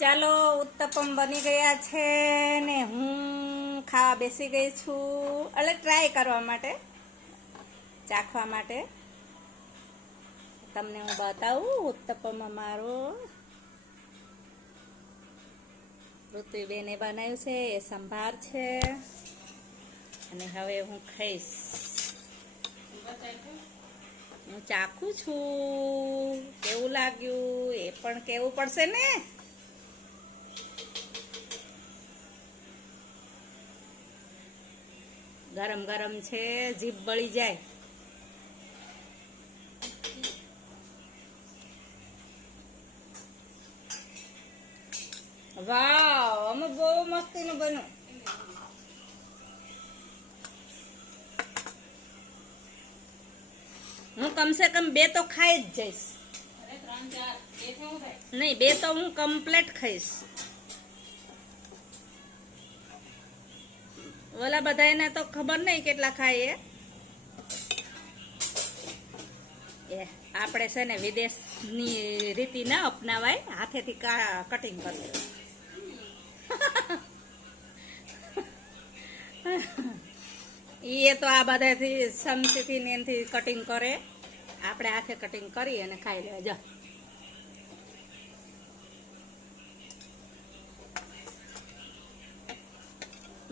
ચાલો ઉત્તપમ બની ગયા છે ને હું ખાવા બેસી ગઈ છું, એટલે ટ્રાય કરવા માટે, ચાખવા માટે. તમને હું બતાવું ઉત્તપમ અમારો ઋતુબેને બનાવ્યું છે, એ સંભાર છે અને હવે હું ખાઈશ. હું ચાખું છું, કેવું લાગ્યું એ પણ કેવું પડશે ને. ગરમ ગરમ છે, જીભ બળી જાય. વાવ, અમે બહુ મસ્તીનું બન્યું. હું કમસે કમ 2 તો ખાઈ જ જઈશ. નહીં, 2 તો હું કમ્પ્લીટ ખાઈશ. ઓલા બધાને તો ખબર નહીં કેટલા ખાય એ આપણે છે ને વિદેશની રીતિ ના અપનાવાય, હાથેથી કટિંગ કરવું. એ તો આ બધાથી સમસીથી ને એનથી કટિંગ કરે, આપણે હાથે કટિંગ કરી અને ખાઈ લેવા. જો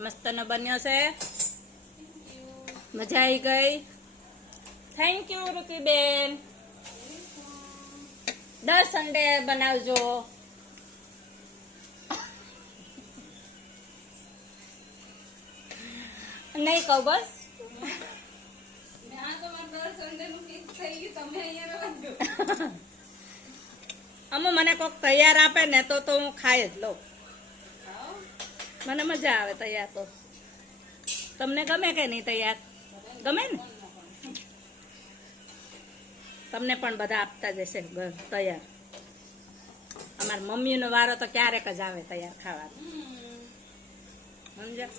મસ્ત નો બન્યો છે, મજા આવી ગઈ. Thank you Rituben. દર સન્ડે બનાવજો. નહીં કહું બસ. અમુ મને કોક તૈયાર આપે ને તો હું ખાઈ જ લઉં. મને મજા આવે તૈયાર તો. તમને ગમે કે નહીં તૈયાર? ગમે ને? તમને પણ બધા આપતા જશે તૈયાર. અમારી મમ્મીનો વારો તો ક્યારેક જ આવે તૈયાર ખાવાનો. સમજ્યા?